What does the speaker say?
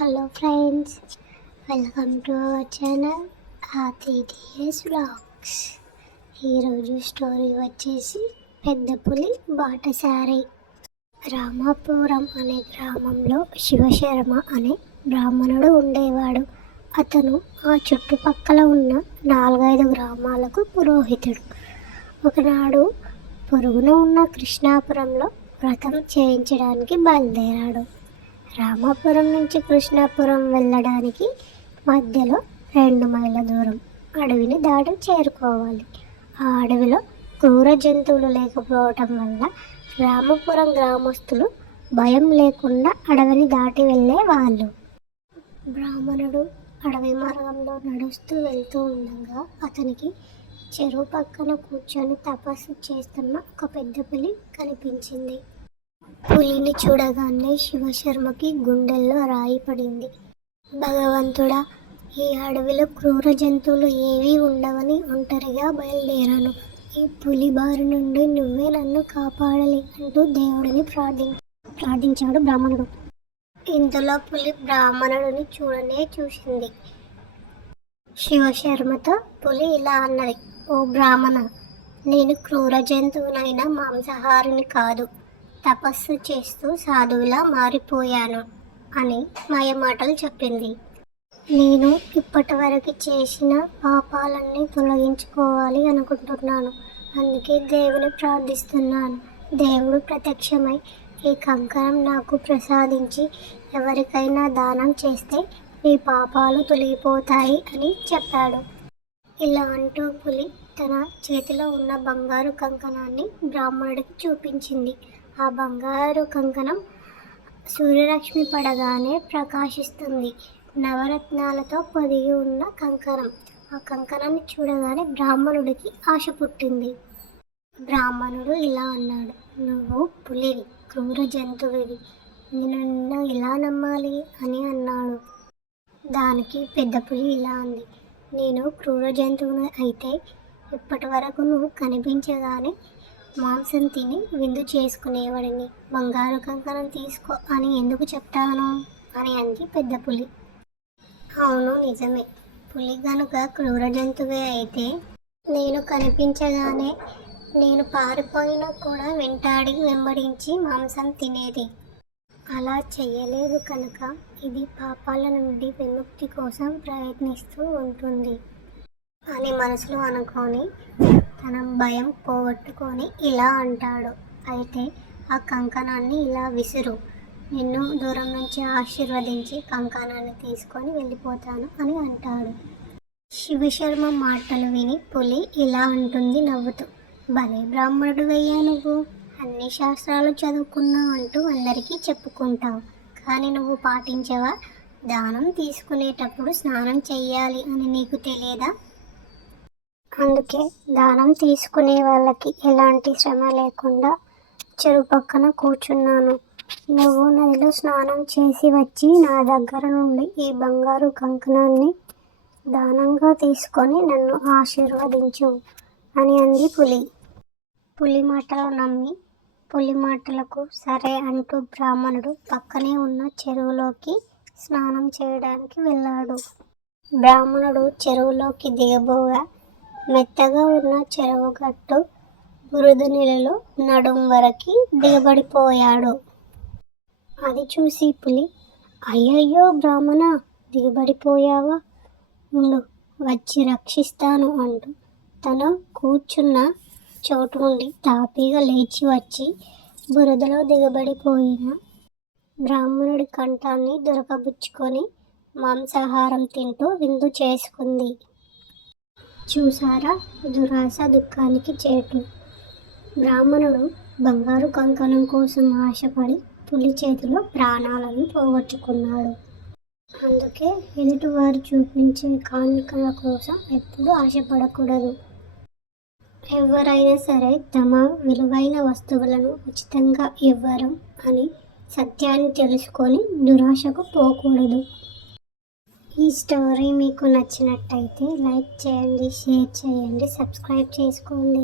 Hello friends, welcome to our channel ATDS vlogs. ఈరోజు story వచ్చేసి పెద్ద పులి బాటసారి. రామాపురం అనే గ్రామంలో శివశర్మ అనే బ్రాహ్మణుడు ఉండేవాడు. అతను ఆ చుట్టుపక్కల ఉన్న 4-5 గ్రామాలకు పురోహితుడు. ఒకనాడు పొరుగున ఉన్న కృష్ణాపురంలో వ్రతం చేయించడానికి బయలుదేరాడు. రామాపురం నుంచి కృష్ణాపురం వెళ్ళడానికి మధ్యలో 2 మైళ్ళ దూరం అడవిని దాటి చేరుకోవాలి. ఆ అడవిలో క్రూర జంతువులు లేకపోవటం వల్ల రామాపురం గ్రామస్తులు భయం లేకుండా అడవిని దాటి వెళ్ళేవాళ్ళు. బ్రాహ్మణుడు అడవి మార్గంలో నడుస్తూ వెళ్తూ ఉండగా అతనికి చెరువు పక్కన కూర్చొని తపస్సు చేస్తున్న ఒక పెద్ద పులి కనిపించింది. పులిని చూడగానే శివశర్మకి గుండెల్లో రాయి పడింది. భగవంతుడా, ఈ అడవిలో క్రూర జంతువులు ఏవీ ఉండవని ఒంటరిగా బయలుదేరాను. ఈ పులి బారి నుండి నువ్వే నన్ను కాపాడాలి అంటూ దేవుడిని ప్రార్థించాడు బ్రాహ్మణుడు. ఇంతలో పులి బ్రాహ్మణుడిని చూసింది. శివశర్మతో పులి ఇలా అన్నది, ఓ బ్రాహ్మణ, నేను క్రూర జంతువునైనా మాంసాహారిని కాదు. తపస్సు చేస్తూ సాధువులా మారిపోయాను అని మాయమాటలు చెప్పింది. నేను ఇప్పటి వరకు చేసిన పాపాలన్నీ తొలగించుకోవాలి అనుకుంటున్నాను. అందుకే దేవుని ప్రార్థిస్తున్నాను. దేవుడు ప్రత్యక్షమై ఈ కంకణం నాకు ప్రసాదించి ఎవరికైనా దానం చేస్తే నీ పాపాలు తొలగిపోతాయి అని చెప్పాడు. ఇలా అంటూ పులి తన చేతిలో ఉన్న బంగారు కంకణాన్ని బ్రాహ్మణుడికి చూపించింది. ఆ బంగారు కంకణం సూర్యరశ్మి పడగానే ప్రకాశిస్తుంది. నవరత్నాలతో పొదిగి ఉన్న కంకణం. ఆ కంకణాన్ని చూడగానే బ్రాహ్మణుడికి ఆశ పుట్టింది. బ్రాహ్మణుడు ఇలా అన్నాడు, నువ్వు పులివి, క్రూర జంతువువి, నేను నిన్ను ఇలా నమ్మాలి అని అన్నాడు. దానికి పెద్ద పులి ఇలా అంది, నేను క్రూర జంతువుని అయితే ఇప్పటి వరకు నువ్వు కనిపించగానే మాంసం తిని విందు చేసుకునేవాడిని. బంగారు కంకణం తీసుకో అని ఎందుకు చెప్తాను అని అంది పెద్ద పులి. అవును, నిజమే. పులి గనుక క్రూర జంతువే అయితే నేను కనిపించగానే నేను పారిపోయినా కూడా వెంబడించి మాంసం తినేది. అలా చెయ్యలేదు కనుక ఇది పాపాల నుండి విముక్తి కోసం ప్రయత్నిస్తూ ఉంటుంది అని మనసులో అనుకొని తన భయం పోగొట్టుకొని ఇలా అంటాడు, అయితే ఆ కంకణాన్ని ఇలా విసురు, నిన్ను దూరం నుంచి ఆశీర్వదించి కంకణాన్ని తీసుకొని వెళ్ళిపోతాను అని అంటాడు. శివశర్మ మాటలు విని పులి ఇలా అంటుంది నవ్వుతూ, భలే బ్రాహ్మణుడు అయ్యా నువ్వు, అన్ని శాస్త్రాలు చదువుకున్నావు అంటూ అందరికీ చెప్పుకుంటావు, కానీ నువ్వు పాటించవా? దానం తీసుకునేటప్పుడు స్నానం చెయ్యాలి అని నీకు తెలియదా? అందుకే దానం తీసుకునే వాళ్ళకి ఎలాంటి శ్రమ లేకుండా చెరువు పక్కన కూర్చున్నాను. నువ్వు నదిలో స్నానం చేసి వచ్చి నా దగ్గర నుండి ఈ బంగారు కంకణాన్ని దానంగా తీసుకొని నన్ను ఆశీర్వదించు అని అంది పులి. పులి మాటలు నమ్మి పులి మాటలకు సరే అంటూ బ్రాహ్మణుడు పక్కనే ఉన్న చెరువులోకి స్నానం చేయడానికి వెళ్ళాడు. బ్రాహ్మణుడు చెరువులోకి దిగబోగా మెత్తగా ఉన్న చెరువు గట్టు బురద నీళ్ళలో నడుం వరకు దిగబడిపోయాడు. అది చూసి పులి, అయ్యయ్యో బ్రాహ్మణ, దిగబడిపోయావా, ఉండు వచ్చి రక్షిస్తాను అంటూ తను కూర్చున్న చోటు నుండి తాపీగా లేచి వచ్చి బురదలో దిగబడిపోయిన బ్రాహ్మణుడి కంఠాన్ని దొరకబుచ్చుకొని మాంసాహారం తింటూ విందు చేసుకుంది. చూసారా, దురాశ దుఃఖానికి చేటు. బ్రాహ్మణుడు బంగారు కంకణం కోసం ఆశపడి పులి చేతిలో ప్రాణాలను పోగొట్టుకున్నాడు. అందుకే ఎదుటివారు చూపించే కానుకల కోసం ఎప్పుడూ ఆశపడకూడదు. ఎవరైనా సరే తమ విలువైన వస్తువులను ఉచితంగా ఇవ్వరు అని సత్యాన్ని తెలుసుకొని దురాశకు పోకూడదు. ఈ స్టోరీ మీకు నచ్చినట్టయితే లైక్ చేయండి, షేర్ చేయండి, సబ్స్క్రైబ్ చేసుకోండి.